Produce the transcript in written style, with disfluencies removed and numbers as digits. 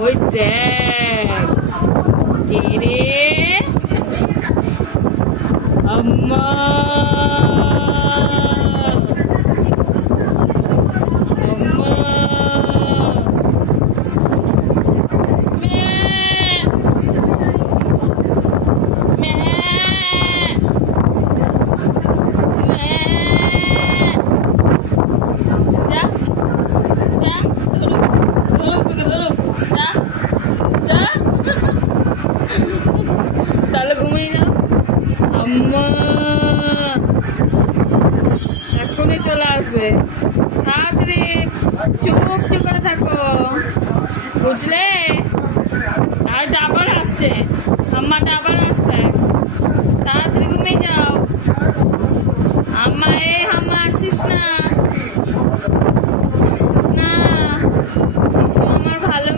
ওই দেখ কে রে আম্মা তাহলে ঘুমিয়ে যাও আম্মা এখনই চলে আসবে তাড়াতাড়ি চুপ করে থাকো বুঝলে আর আবার আসছে আম্মাটা আবার আসবে তাড়াতাড়ি ঘুমিয়ে যাও আম্মা আম্মা আসিস না আমার ভালো